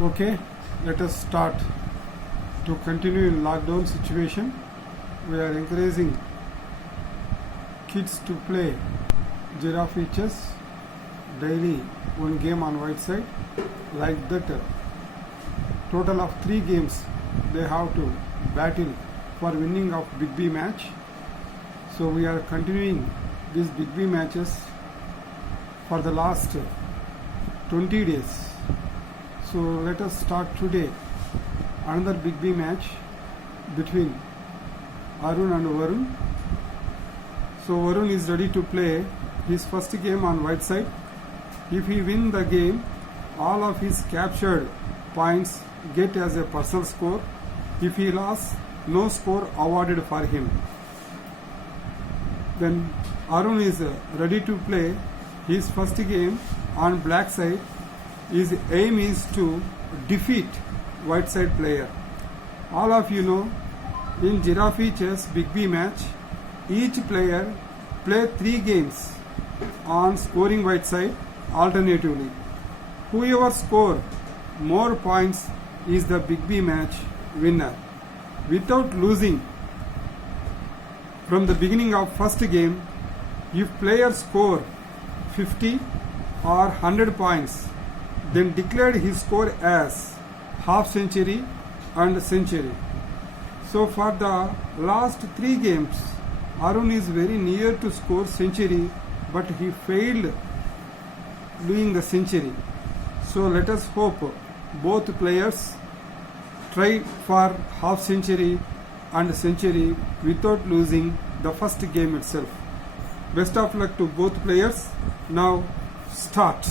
Okay, let us start. To continue in lockdown situation, we are encouraging kids to play Giraffe chess daily, one game on white side. Like that, total of 3 games they have to battle for winning of Big B match. So we are continuing these Big B matches for the last 20 days. So let us start today another Big B match between Arun and Varun. So Varun is ready to play his first game on white side. If he win the game, all of his captured points get as a personal score. If he lost, no score awarded for him. Then Arun is ready to play his first game on black side. His aim is to defeat white side player. All of you know, in Giraffe chess Big B match, each player play 3 games on scoring white side alternatively. Whoever score more points is the Big B match winner. Without losing from the beginning of first game, if player score 50 or 100 points, then declared his score as half century and century. So for the last 3 games, Arun is very near to score century, but he failed doing the century. So let us hope both players try for half century and century without losing the first game itself. Best of luck to both players. Now start.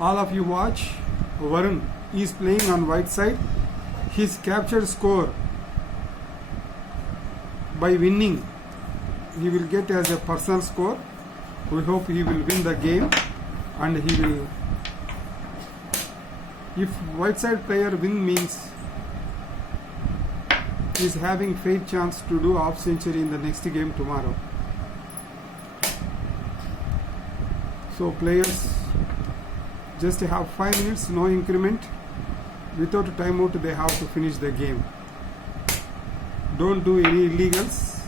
All of you watch. Varun is playing on white side. His captured score by winning, he will get as a personal score. We hope he will win the game, and he will, if white side player win, means he is having fair chance to do half century in the next game tomorrow. So players just have 5 minutes, no increment. Without timeout, they have to finish the game. Don't do any illegals.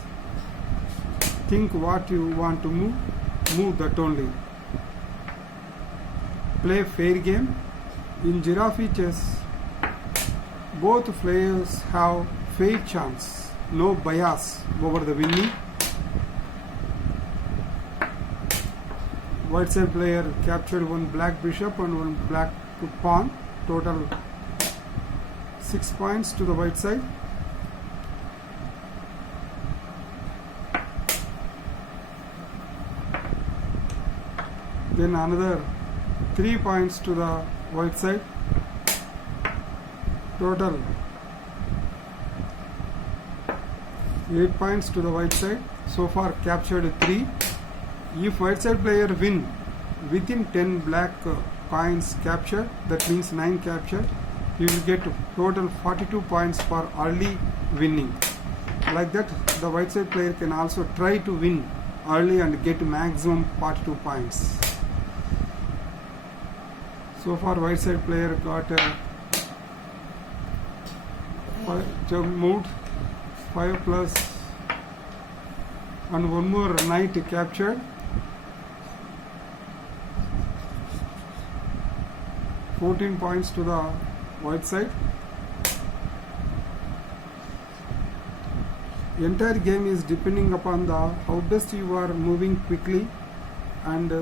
Think what you want to move that only. Play fair game. In Giraffe chess, both players have fair chance, no bias over the winning. White side player captured 1 black bishop and 1 black pawn. Total 6 points to the white side. Then another 3 points to the white side. Total 8 points to the white side. So far captured 3. If white side player win within 10 black coins captured, that means 9 captured, he will get total 42 points for early winning. Like that, the white side player can also try to win early and get maximum 42 points. So far white side player got moved 5 plus and 1 more knight captured. 14 points to the white side. Entire game is depending upon the how best you are moving quickly and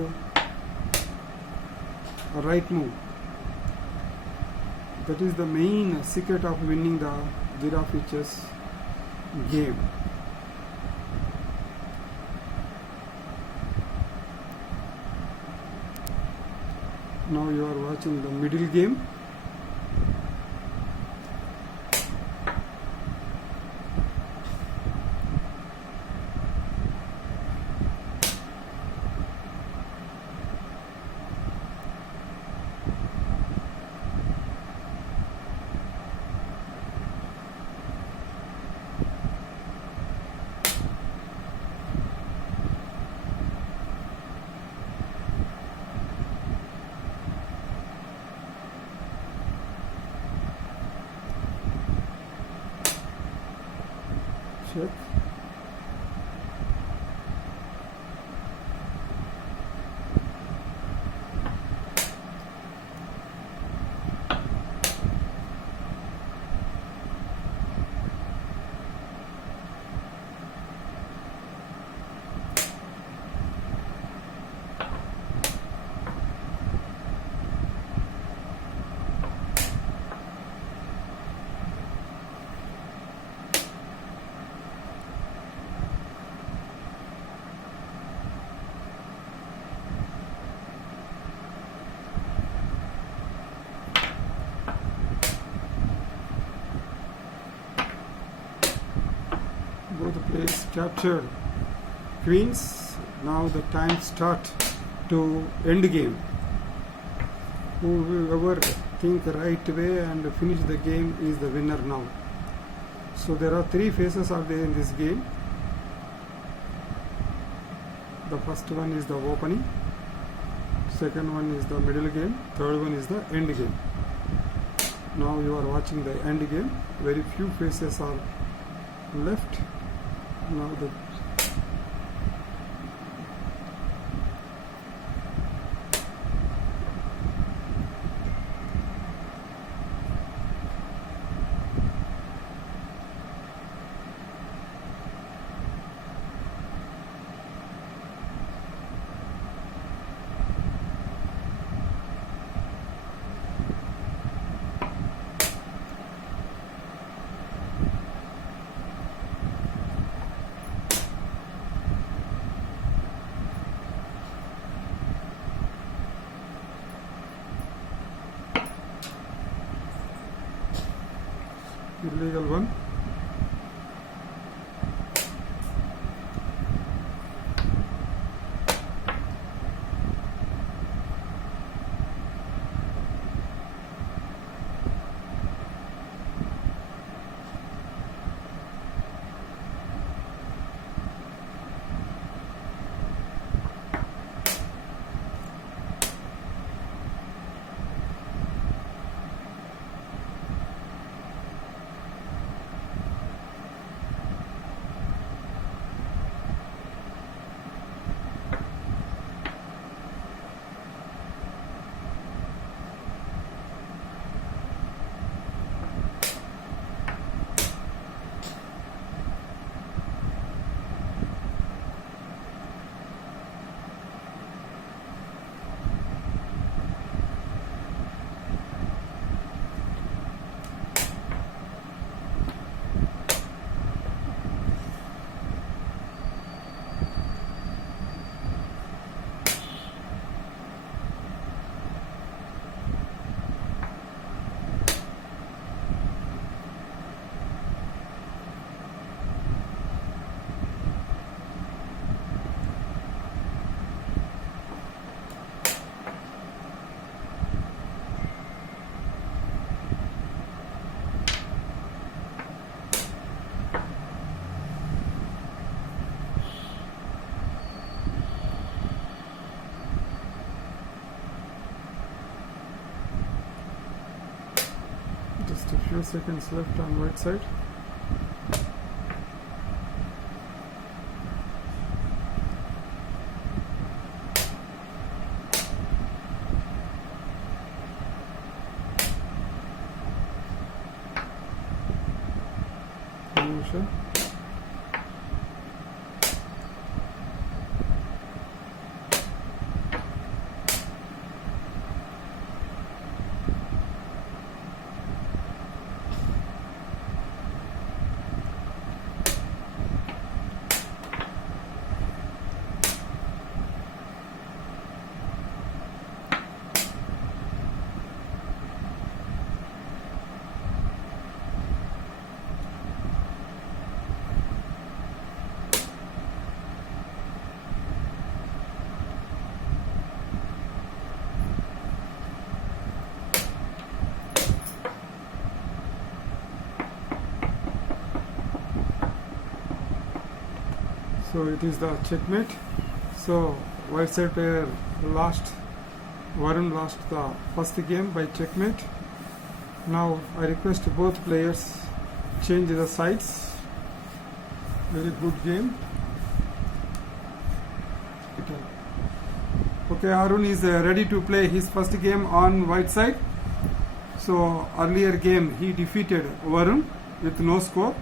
right move. That is the main secret of winning the Giraffe chess game. Now you are watching the middle game. check. Both players captured queens. Now the time start to end game. Whoever think right way and finish the game is the winner now. So there are three phases are there in this game. The first one is the opening, second one is the middle game, third one is the end game. Now you are watching the end game. Very few phases are left. Now the illegal one. Just a few seconds left on right side. Sure. So it is the checkmate. So white side player lost. Varun lost the first game by checkmate. Now I request both players change the sides. Very good game. Okay, Arun is ready to play his first game on white side. So earlier game he defeated Varun with no score.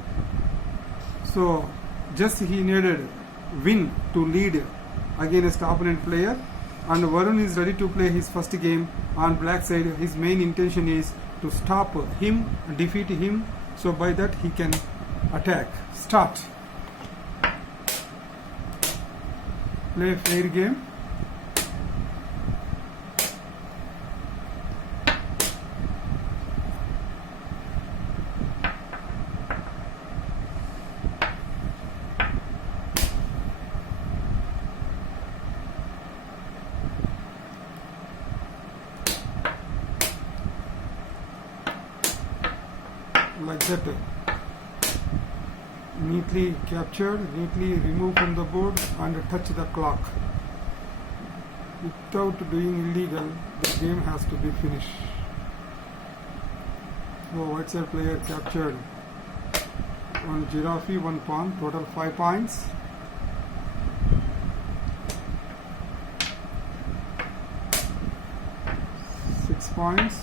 So just he needed win to lead against opponent player. And Varun is ready to play his first game on black side. His main intention is to stop him, defeat him. So by that he can attack. Start. Play fair game. Like that, neatly captured, neatly removed from the board and touch the clock. Without doing illegal, the game has to be finished. So white side player captured one giraffe, one pawn, total 5 points. Six points.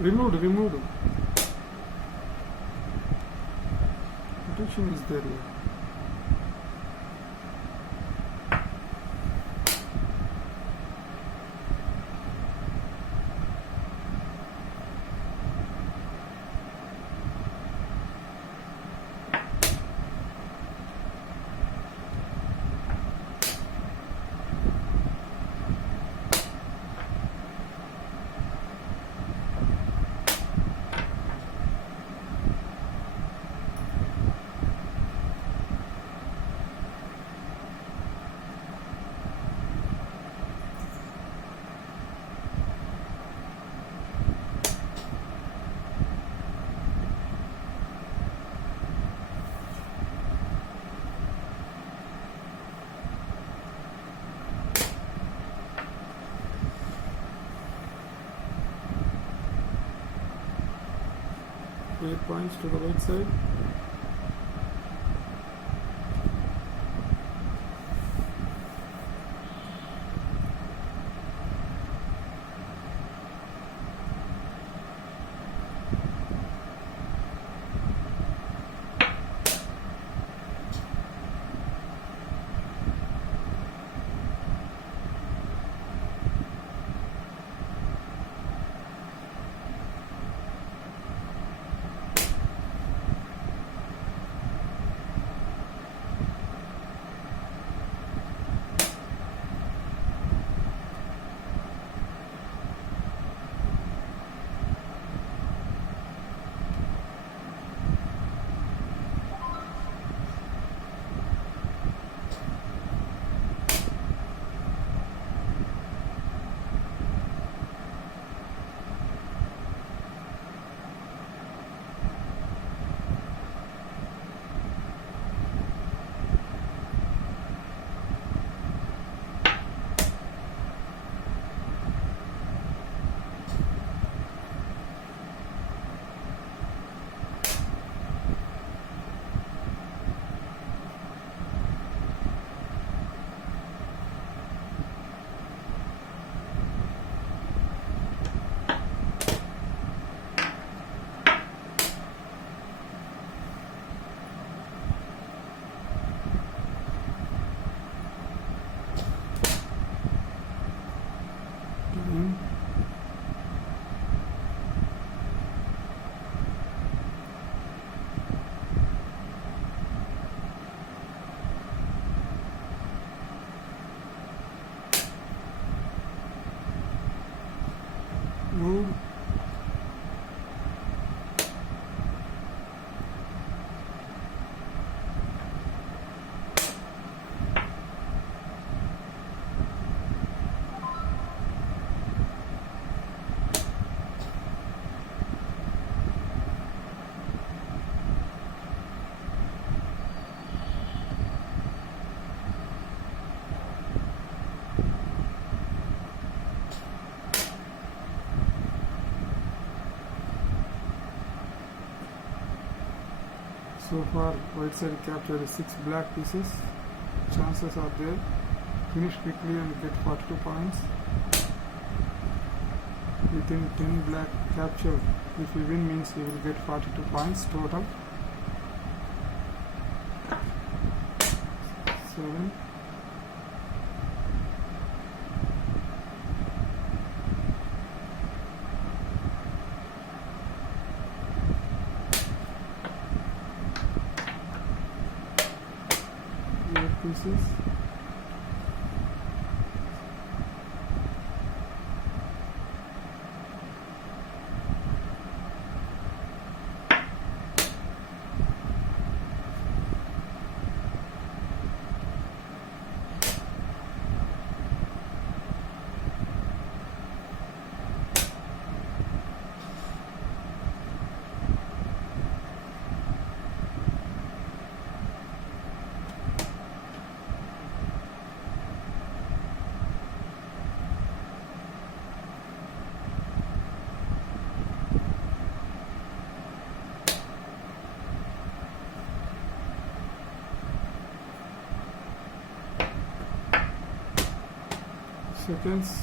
Removed. Protection is there. Eight points to the right side. So far, white side captured 6 black pieces. Chances are there. Finish quickly and get 42 points. Within 10 black captured. If we win means we will get 42 points total. 7. Pieces. Seconds.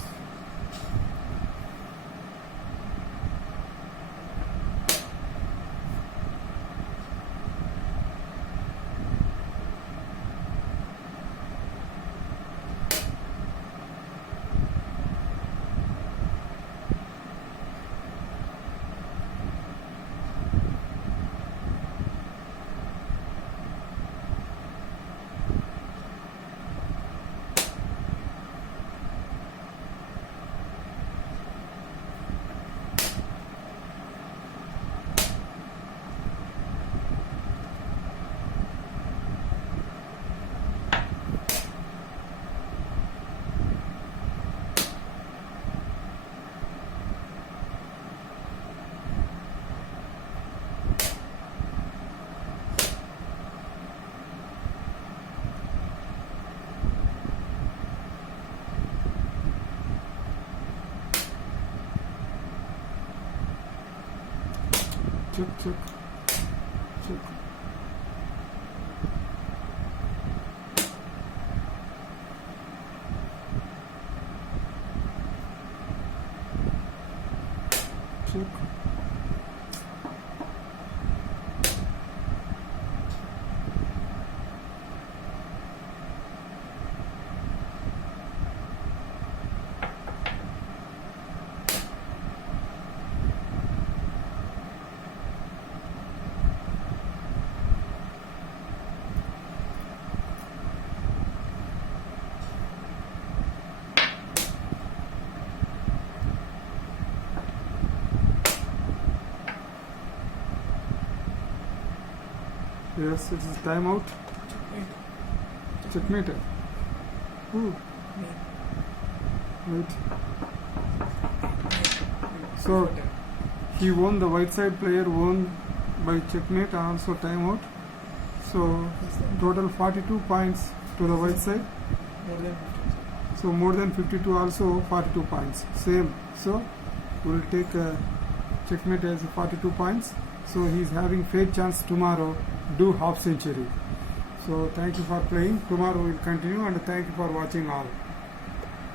Check, check, check. Check. Yes, it is timeout. Checkmate. Who? Wait. So he won. The white side player won by checkmate and also timeout. So total 42 points to the white side. More than 50. So more than 52 also 42 points. Same. So we'll take checkmate as 42 points. So he's having fair chance tomorrow do half century. So thank you for playing. Tomorrow we'll continue and thank you for watching all.